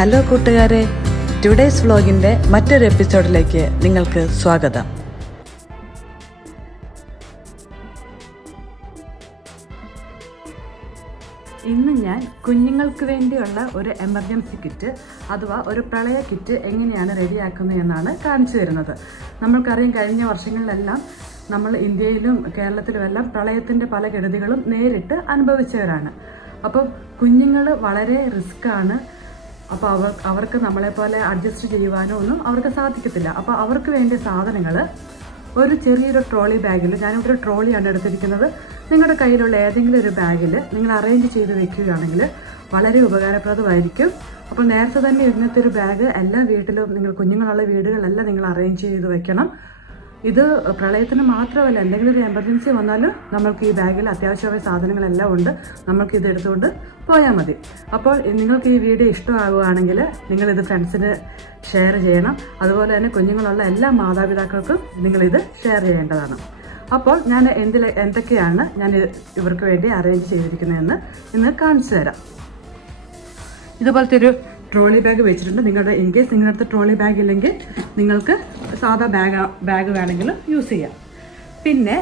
Hello കൂട്ടുകാരെ, today's വ്ലോഗിൻ്റെ മറ്റൊരു എപ്പിസോഡിലേക്ക് നിങ്ങൾക്ക് സ്വാഗതം. ഇന്ന് ഞാൻ കുഞ്ഞുങ്ങൾക്ക് വേണ്ടിയുള്ള ഒരു എമർജൻസി കിറ്റ് അഥവാ ഒരു പ്രളയ കിറ്റ് എങ്ങനെയാണ് റെഡിയാക്കുന്നത് എന്നാണ് കാണിച്ചു തരുന്നത്. നമ്മൾക്കറിയാം, കഴിഞ്ഞ വർഷങ്ങളിലെല്ലാം നമ്മൾ ഇന്ത്യയിലും കേരളത്തിലുമെല്ലാം പ്രളയത്തിൻ്റെ പല കെടുതികളും നേരിട്ട് അനുഭവിച്ചവരാണ്. അപ്പം കുഞ്ഞുങ്ങൾ വളരെ റിസ്ക്കാണ്. അപ്പോൾ അവർക്ക് നമ്മളെപ്പോലെ അഡ്ജസ്റ്റ് ചെയ്യുവാനോ ഒന്നും അവർക്ക് സാധിക്കത്തില്ല. അപ്പോൾ അവർക്ക് വേണ്ടിയ സാധനങ്ങൾ ഒരു ചെറിയൊരു ട്രോളി ബാഗിൽ, ഞാനിവിടെ ഒരു ട്രോളിയാണ് എടുത്തിരിക്കുന്നത്. നിങ്ങളുടെ കയ്യിലുള്ള ഏതെങ്കിലും ഒരു ബാഗിൽ നിങ്ങൾ അറേഞ്ച് ചെയ്ത് വെക്കുകയാണെങ്കിൽ വളരെ ഉപകാരപ്രദമായിരിക്കും. അപ്പോൾ നേരത്തെ തന്നെ ഇങ്ങനത്തെ ഒരു ബാഗ് എല്ലാ വീട്ടിലും, നിങ്ങൾ കുഞ്ഞുങ്ങളുള്ള വീടുകളെല്ലാം നിങ്ങൾ അറേഞ്ച് ചെയ്ത് വെക്കണം. ഇത് പ്രളയത്തിന് മാത്രമല്ല, എന്തെങ്കിലും ഒരു എമർജൻസി വന്നാലും നമ്മൾക്ക് ഈ ബാഗിൽ അത്യാവശ്യമായ സാധനങ്ങളെല്ലാം ഉണ്ട്. നമ്മൾക്ക് ഇത് എടുത്തുകൊണ്ട് പോയാൽ മതി. അപ്പോൾ നിങ്ങൾക്ക് ഈ വീഡിയോ ഇഷ്ടമാകുകയാണെങ്കിൽ നിങ്ങളിത് ഫ്രണ്ട്സിന് ഷെയർ ചെയ്യണം. അതുപോലെ തന്നെ കുഞ്ഞുങ്ങളുള്ള എല്ലാ മാതാപിതാക്കൾക്കും നിങ്ങളിത് ഷെയർ ചെയ്യേണ്ടതാണ്. അപ്പോൾ ഞാൻ എന്തൊക്കെയാണ് ഞാൻ ഇവർക്ക് വേണ്ടി അറേഞ്ച് ചെയ്തിരിക്കുന്നതെന്ന് ഇന്ന് കാണിച്ചു തരാം. ഇതുപോലത്തെ ഒരു ട്രോളി ബാഗ് വെച്ചിട്ടുണ്ട്. നിങ്ങളുടെ ഇൻകേസ് നിങ്ങളുടെ അടുത്ത് ട്രോളി ബാഗ് ഇല്ലെങ്കിൽ നിങ്ങൾക്ക് സാധാ ബാഗ് വേണമെങ്കിലും യൂസ് ചെയ്യാം. പിന്നെ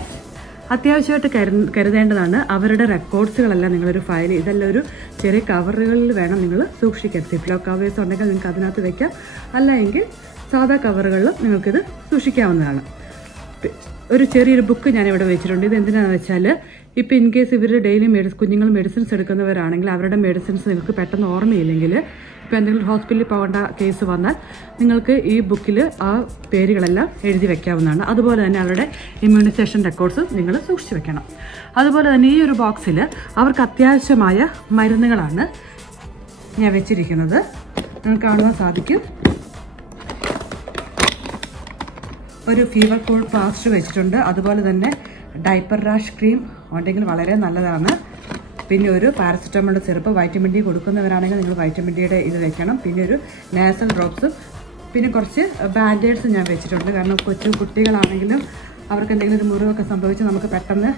അത്യാവശ്യമായിട്ട് കരുതേണ്ടതാണ് അവരുടെ റെക്കോർഡ്സുകളെല്ലാം. നിങ്ങളൊരു ഫയൽ, ഇതെല്ലാം ഒരു ചെറിയ കവറുകളിൽ വേണം നിങ്ങൾ സൂക്ഷിക്കാൻ. സിപ്ലോ കവേഴ്സ് ഉണ്ടെങ്കിൽ നിങ്ങൾക്ക് അതിനകത്ത് വെക്കാം, അല്ലെങ്കിൽ സാധാ കവറുകളിലും നിങ്ങൾക്കിത് സൂക്ഷിക്കാവുന്നതാണ്. ഒരു ചെറിയൊരു ബുക്ക് ഞാനിവിടെ വെച്ചിട്ടുണ്ട്. ഇത് എന്തിനാണെന്ന് വെച്ചാൽ, ഇപ്പോൾ ഇൻകേസ് ഇവർ ഡെയിലി കുഞ്ഞുങ്ങൾ മെഡിസിൻസ് എടുക്കുന്നവരാണെങ്കിൽ അവരുടെ മെഡിസിൻസ് നിങ്ങൾക്ക് പെട്ടെന്ന് ഓർമ്മയില്ലെങ്കിൽ, ഇപ്പോൾ എന്തെങ്കിലും ഹോസ്പിറ്റലിൽ പോകേണ്ട കേസ് വന്നാൽ നിങ്ങൾക്ക് ഈ ബുക്കിൽ ആ പേരുകളെല്ലാം എഴുതി വെക്കാവുന്നതാണ്. അതുപോലെ തന്നെ അവരുടെ ഇമ്മ്യൂണൈസേഷൻ റെക്കോർഡ്സ് നിങ്ങൾ സൂക്ഷിച്ച് വെക്കണം. അതുപോലെ തന്നെ ഈ ഒരു ബോക്സിൽ അവർക്ക് അത്യാവശ്യമായ മരുന്നുകളാണ് ഞാൻ വെച്ചിരിക്കുന്നത്. നിങ്ങൾക്ക് കാണുവാൻ സാധിക്കും. ഒരു ഫീവർ കൂൾ പ്ലാസ്റ്റർ വെച്ചിട്ടുണ്ട്. അതുപോലെ തന്നെ ഡൈപ്പർ റാഷ് ക്രീം ഉണ്ടെങ്കിൽ വളരെ നല്ലതാണ്. പിന്നെ ഒരു പാരസെറ്റമോൾ സിറപ്പ്, വൈറ്റമിൻ ഡി കൊടുക്കുന്നവരാണെങ്കിൽ നിങ്ങൾ വൈറ്റമിൻ ഡിയുടെ ഇത് വെക്കണം. പിന്നെ ഒരു നാസൽ ഡ്രോപ്സും, പിന്നെ കുറച്ച് ബാൻഡേഡ്സ് ഞാൻ വെച്ചിട്ടുണ്ട്. കാരണം കൊച്ചു കുട്ടികളാണെങ്കിലും അവർക്ക് എന്തെങ്കിലും ഒരു മുറിവൊക്കെ സംഭവിച്ച് നമുക്ക് പെട്ടെന്ന്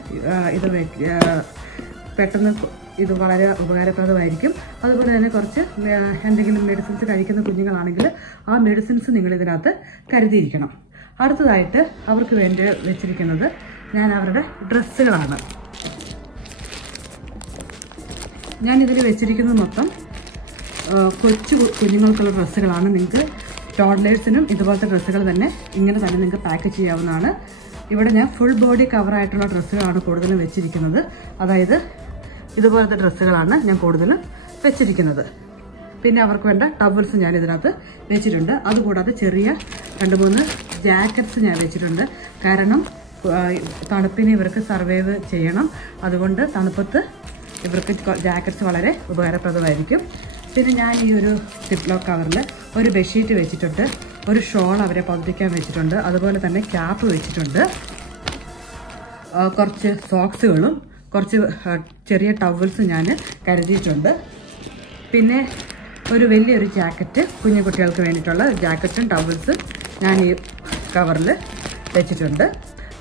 ഇത് വളരെ ഉപകാരപ്രദമായിരിക്കും. അതുപോലെ തന്നെ കുറച്ച് എന്തെങ്കിലും മെഡിസിൻസ് കഴിക്കുന്ന കുഞ്ഞുങ്ങളാണെങ്കിൽ ആ മെഡിസിൻസ് നിങ്ങളിതിനകത്ത് കരുതിയിരിക്കണം. അടുത്തതായിട്ട് അവർക്ക് വേണ്ടി വെച്ചിരിക്കുന്നത് ഞാൻ അവരുടെ ഡ്രസ്സുകളാണ്. ഞാനിതിൽ വെച്ചിരിക്കുന്നത് മൊത്തം കൊച്ചു കുഞ്ഞുങ്ങൾക്കുള്ള ഡ്രസ്സുകളാണ്. നിങ്ങൾക്ക് ടോഡ്ലേഴ്സിനും ഇതുപോലത്തെ ഡ്രസ്സുകൾ തന്നെ ഇങ്ങനെ തന്നെ നിങ്ങൾക്ക് പാക്ക് ചെയ്യാവുന്നതാണ്. ഇവിടെ ഞാൻ ഫുൾ ബോഡി കവറായിട്ടുള്ള ഡ്രസ്സുകളാണ് കൂടുതലും വെച്ചിരിക്കുന്നത്. അതായത് ഇതുപോലത്തെ ഡ്രസ്സുകളാണ് ഞാൻ കൂടുതലും വെച്ചിരിക്കുന്നത്. പിന്നെ അവർക്ക് വേണ്ട ടവൽസ് ഞാൻ ഇതിനകത്ത് വെച്ചിട്ടുണ്ട്. അതുകൂടാതെ ചെറിയ 2-3 ജാക്കറ്റ്സ് ഞാൻ വെച്ചിട്ടുണ്ട്. കാരണം തണുപ്പിന് ഇവർക്ക് സർവൈവ് ചെയ്യണം. അതുകൊണ്ട് തണുപ്പത്ത് ഇവർക്ക് ജാക്കറ്റ്സ് വളരെ ഉപകാരപ്രദമായിരിക്കും. പിന്നെ ഞാൻ ഈ ഒരു സിപ്ലോ കവറിൽ ഒരു ബെഡ്ഷീറ്റ് വെച്ചിട്ടുണ്ട്. ഒരു ഷോൾ അവരെ പൊതിക്കാൻ വെച്ചിട്ടുണ്ട്. അതുപോലെ തന്നെ ക്യാപ്പ് വെച്ചിട്ടുണ്ട്. കുറച്ച് സോക്സുകളും കുറച്ച് ചെറിയ ടവൽസ് ഞാൻ കരുതിയിട്ടുണ്ട്. പിന്നെ ഒരു വലിയൊരു ജാക്കറ്റ്, കുഞ്ഞു കുട്ടികൾക്ക് വേണ്ടിയിട്ടുള്ള ജാക്കറ്റും ടവൽസ് ഞാൻ ഈ കവറിൽ വെച്ചിട്ടുണ്ട്.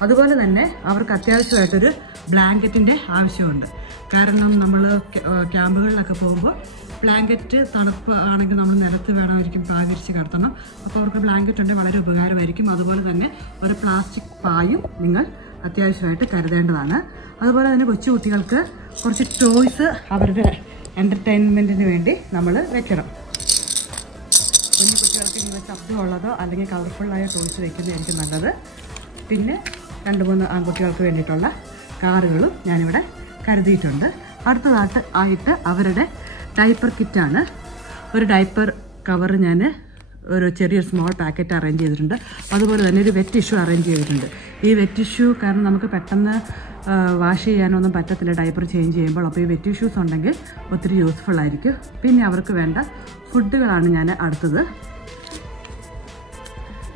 അതുപോലെ തന്നെ അവർക്ക് അത്യാവശ്യമായിട്ടൊരു ബ്ലാങ്കറ്റിൻ്റെ ആവശ്യമുണ്ട്. കാരണം നമ്മൾ ക്യാമ്പുകളിലൊക്കെ പോകുമ്പോൾ ബ്ലാങ്കറ്റ് തണുപ്പ് ആണെങ്കിൽ നമ്മൾ നിലത്ത് വേണമായിരിക്കും പാകിരിച്ച് കിടത്തണം. അപ്പോൾ അവർക്ക് ബ്ലാങ്കറ്റ് ഉണ്ടെങ്കിൽ വളരെ ഉപകാരമായിരിക്കും. അതുപോലെ തന്നെ ഒരു പ്ലാസ്റ്റിക് പായും നിങ്ങൾ അത്യാവശ്യമായിട്ട് കരുതേണ്ടതാണ്. അതുപോലെ തന്നെ കൊച്ചു കുട്ടികൾക്ക് കുറച്ച് ടോയ്സ് അവരുടെ എൻ്റർടൈൻമെൻറ്റിന് വേണ്ടി നമ്മൾ വെക്കണം. കുഞ്ഞു കുട്ടികൾക്ക് ഇങ്ങനെ ശബ്ദമുള്ളതോ അല്ലെങ്കിൽ കളർഫുള്ളായ ടോയ്സ് വെക്കുന്നതായിരിക്കും നല്ലത്. പിന്നെ 2-3 ആൺകുട്ടികൾക്ക് വേണ്ടിയിട്ടുള്ള കാറുകളും ഞാനിവിടെ കരുതിയിട്ടുണ്ട്. അടുത്തതായിട്ട് അവരുടെ ഡൈപ്പർ കിറ്റാണ്. ഒരു ഡൈപ്പർ കവർ ഞാൻ ഒരു ചെറിയൊരു സ്മോൾ പാക്കറ്റ് അറേഞ്ച് ചെയ്തിട്ടുണ്ട്. അതുപോലെ തന്നെ ഒരു വെറ്റ് ടിഷ്യൂ അറേഞ്ച് ചെയ്തിട്ടുണ്ട്. ഈ വെറ്റ് ടിഷ്യൂ കാരണം നമുക്ക് പെട്ടെന്ന് വാഷ് ചെയ്യാനൊന്നും പറ്റത്തില്ല ഡൈപ്പർ ചേഞ്ച് ചെയ്യുമ്പോൾ. അപ്പോൾ ഈ വെറ്റ് ടിഷ്യൂസ് ഉണ്ടെങ്കിൽ ഒത്തിരി യൂസ്ഫുൾ ആയിരിക്കും. പിന്നെ അവർക്ക് വേണ്ട ഫുഡുകളാണ് ഞാൻ അടുത്തത്.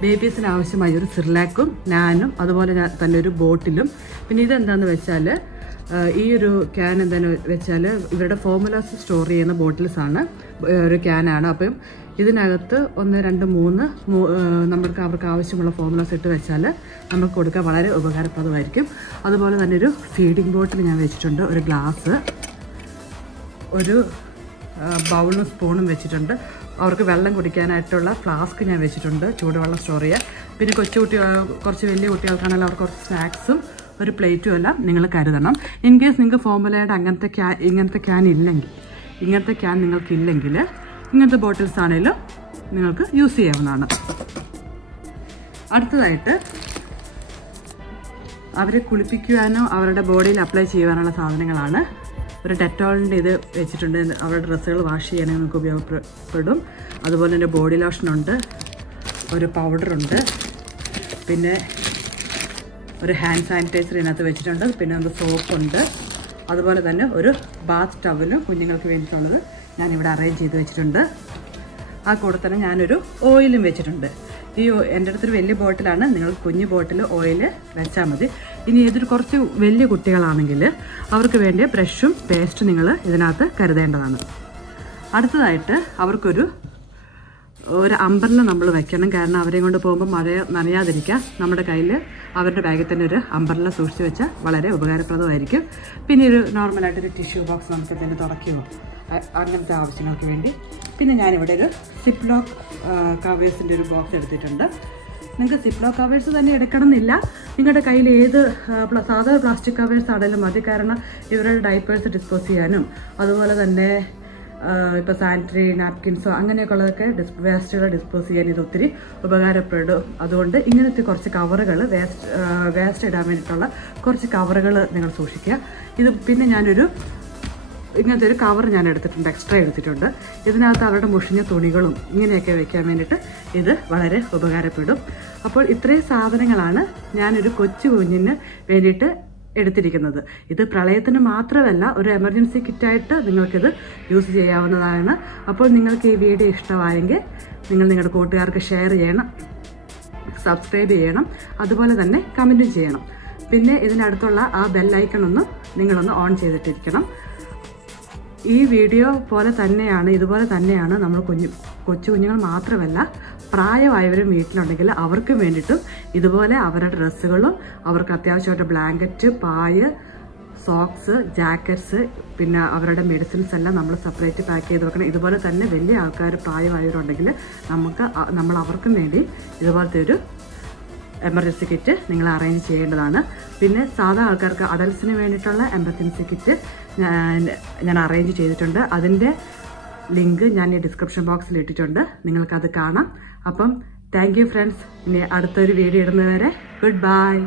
ബേബീസിന് ആവശ്യമായ ഒരു സിർലാക്കും നാനും അതുപോലെ തന്നെ ഒരു ബോട്ടിലും. പിന്നെ ഇതെന്താണെന്ന് വെച്ചാൽ, ഈ ഒരു ക്യാൻ എന്താണെന്ന് വെച്ചാൽ ഇവരുടെ ഫോർമുലാസ് സ്റ്റോർ ചെയ്യുന്ന ബോട്ടിൽസാണ്, ഒരു ക്യാനാണ്. അപ്പം ഇതിനകത്ത് 1, 2, 3 അവർക്ക് ആവശ്യമുള്ള ഫോർമുലാസ് ഇട്ട് വെച്ചാൽ നമുക്ക് കൊടുക്കാൻ വളരെ ഉപകാരപ്രദമായിരിക്കും. അതുപോലെ തന്നെ ഒരു ഫീഡിംഗ് ബോട്ടിൽ ഞാൻ വെച്ചിട്ടുണ്ട്. ഒരു ഗ്ലാസ്, ഒരു ബൗളും സ്പൂണും വെച്ചിട്ടുണ്ട്. അവർക്ക് വെള്ളം കുടിക്കാനായിട്ടുള്ള ഫ്ലാസ്ക് ഞാൻ വെച്ചിട്ടുണ്ട്, ചൂടുവെള്ളം സ്റ്റോർ ചെയ്യുക. പിന്നെ കുറച്ച് വലിയ കുട്ടികൾക്കാണെങ്കിൽ അവർക്ക് കുറച്ച് സ്നാക്സും ഒരു പ്ലേറ്റും എല്ലാം നിങ്ങൾ കരുതണം. ഇൻ കേസ് നിങ്ങൾക്ക് ഫോർമുലയുടെ ഇങ്ങനത്തെ ക്യാൻ നിങ്ങൾക്കില്ലെങ്കിൽ ഇങ്ങനത്തെ ബോട്ടിൽസ് ആണെങ്കിലും നിങ്ങൾക്ക് യൂസ് ചെയ്യാവുന്നതാണ്. അടുത്തതായിട്ട് അവരെ കുളിപ്പിക്കുവാനോ അവരുടെ ബോഡിയിൽ അപ്ലൈ ചെയ്യുവാനുള്ള സാധനങ്ങളാണ്. ഒരു ഡെറ്റോളിൻ്റെ ഇത് വെച്ചിട്ടുണ്ട്, അവരുടെ ഡ്രസ്സുകൾ വാഷ് ചെയ്യാനും നിങ്ങൾക്ക് ഉപയോഗപ്പെടും. അതുപോലെ തന്നെ ബോഡി ലോഷനുണ്ട്, ഒരു പൗഡറുണ്ട്, പിന്നെ ഒരു ഹാൻഡ് സാനിറ്റൈസർ ഇതിനകത്ത് വെച്ചിട്ടുണ്ട്, പിന്നെ നമുക്ക് സോപ്പുണ്ട്. അതുപോലെ തന്നെ ഒരു ബാത്ത് ടവലും കുഞ്ഞുങ്ങൾക്ക് വേണ്ടിയിട്ടുള്ളത് ഞാനിവിടെ അറേഞ്ച് ചെയ്ത് വെച്ചിട്ടുണ്ട്. ആ കൂടെ തന്നെ ഞാനൊരു ഓയിലും വെച്ചിട്ടുണ്ട്. എൻ്റെ അടുത്തൊരു വലിയ ബോട്ടിലാണ്, നിങ്ങൾ കുഞ്ഞു ബോട്ടിൽ ഓയിൽ വെച്ചാൽ മതി. ഇനി ഏതൊരു കുറച്ച് വലിയ കുട്ടികളാണെങ്കിൽ അവർക്ക് വേണ്ടിയ ബ്രഷും പേസ്റ്റും നിങ്ങൾ ഇതിനകത്ത് കരുതേണ്ടതാണ്. അടുത്തതായിട്ട് അവർക്കൊരു അംബ്രല്ല നമ്മൾ വെക്കണം. കാരണം അവരെയും കൊണ്ട് പോകുമ്പോൾ മഴ നനയാതിരിക്കാൻ നമ്മുടെ കയ്യിൽ അവരുടെ ബാഗിൽ തന്നെ ഒരു അംബ്രല്ല സൂക്ഷിച്ച് വെച്ചാൽ വളരെ ഉപകാരപ്രദമായിരിക്കും. പിന്നെ ഒരു നോർമലായിട്ടൊരു ടിഷ്യൂ ബോക്സ് നമുക്ക് തന്നെ തുറക്കുമോ അങ്ങനത്തെ ആവശ്യങ്ങൾക്ക് വേണ്ടി. പിന്നെ ഞാനിവിടെ ഒരു സിപ്പ് ലോക്ക് കവേഴ്സിൻ്റെ ഒരു ബോക്സ് എടുത്തിട്ടുണ്ട്. നിങ്ങൾക്ക് സിപ്പ് ലോക്ക് കവേഴ്സ് തന്നെ എടുക്കണം എന്നില്ല, നിങ്ങളുടെ കയ്യിൽ ഏത് സാധാരണ പ്ലാസ്റ്റിക് കവേഴ്സ് ആണെങ്കിലും മതി. കാരണം ഇവരുടെ ഡൈപ്പേഴ്സ് ഡിസ്പോസ് ചെയ്യാനും അതുപോലെ തന്നെ ഇപ്പോൾ സാനിറ്ററി നാപ്കിൻസോ അങ്ങനെയൊക്കെ ഉള്ളതൊക്കെ വേസ്റ്റുകൾ ഡിസ്പോസ് ചെയ്യാൻ ഇത് ഒത്തിരി ഉപകാരപ്പെടും. അതുകൊണ്ട് ഇങ്ങനത്തെ കുറച്ച് കവറുകൾ വേസ്റ്റ് ഇടാൻ വേണ്ടിയിട്ടുള്ള കുറച്ച് കവറുകൾ നിങ്ങൾ സൂക്ഷിക്കുക. ഇത് പിന്നെ ഇങ്ങനത്തെ ഒരു കവർ ഞാൻ എടുത്തിട്ടുണ്ട്, എക്സ്ട്രാ എടുത്തിട്ടുണ്ട്. ഇതിനകത്ത് അവരുടെ മുഷിഞ്ഞ തുണികളും ഇങ്ങനെയൊക്കെ വെക്കാൻ വേണ്ടിയിട്ട് ഇത് വളരെ ഉപകാരപ്പെടും. അപ്പോൾ ഇത്രയും സാധനങ്ങളാണ് ഞാനൊരു കൊച്ചു കുഞ്ഞിന് വേണ്ടിയിട്ട് എടുത്തിരിക്കുന്നത്. ഇത് പ്രളയത്തിന് മാത്രമല്ല, ഒരു എമർജൻസി കിറ്റായിട്ട് നിങ്ങൾക്കിത് യൂസ് ചെയ്യാവുന്നതാണ്. അപ്പോൾ നിങ്ങൾക്ക് ഈ വീഡിയോ ഇഷ്ടമായെങ്കിൽ നിങ്ങൾ നിങ്ങളുടെ കൂട്ടുകാർക്ക് ഷെയർ ചെയ്യണം, സബ്സ്ക്രൈബ് ചെയ്യണം, അതുപോലെ തന്നെ കമൻറ്റും ചെയ്യണം. പിന്നെ ഇതിനടുത്തുള്ള ആ ബെല്ലൈക്കൺ നിങ്ങളൊന്ന് ഓൺ ചെയ്തിട്ടിരിക്കണം. ഈ വീഡിയോ ഇതുപോലെ തന്നെയാണ് നമ്മൾ കൊച്ചു കുഞ്ഞുങ്ങൾ മാത്രമല്ല പ്രായമായവരും വീട്ടിലുണ്ടെങ്കിൽ അവർക്കും വേണ്ടിയിട്ടും ഇതുപോലെ അവരുടെ ഡ്രസ്സുകളും അവർക്ക് അത്യാവശ്യമായിട്ട് ബ്ലാങ്കറ്റ്, പായ്, സോക്സ്, ജാക്കറ്റ്സ്, പിന്നെ അവരുടെ മെഡിസിൻസ് എല്ലാം നമ്മൾ സെപ്പറേറ്റ് പാക്ക് ചെയ്ത് വെക്കണം. ഇതുപോലെ തന്നെ വലിയ ആൾക്കാർ പ്രായമായവരുണ്ടെങ്കിൽ നമ്മൾ അവർക്കും വേണ്ടി ഇതുപോലത്തെ ഒരു എമർജൻസി കിറ്റ് നിങ്ങൾ അറേഞ്ച് ചെയ്യേണ്ടതാണ്. പിന്നെ സാധാ ആൾക്കാർക്ക് അഡൽട്സിന് വേണ്ടിയിട്ടുള്ള എമർജൻസി കിറ്റ് ഞാൻ അറേഞ്ച് ചെയ്തിട്ടുണ്ട്. അതിൻ്റെ ലിങ്ക് ഞാൻ ഈ ഡിസ്ക്രിപ്ഷൻ ബോക്സിൽ ഇട്ടിട്ടുണ്ട്, നിങ്ങൾക്കത് കാണാം. അപ്പം താങ്ക് യു ഫ്രണ്ട്സ്. ഇനി അടുത്തൊരു വീഡിയോ ഇടുന്നവരെ ഗുഡ് ബൈ.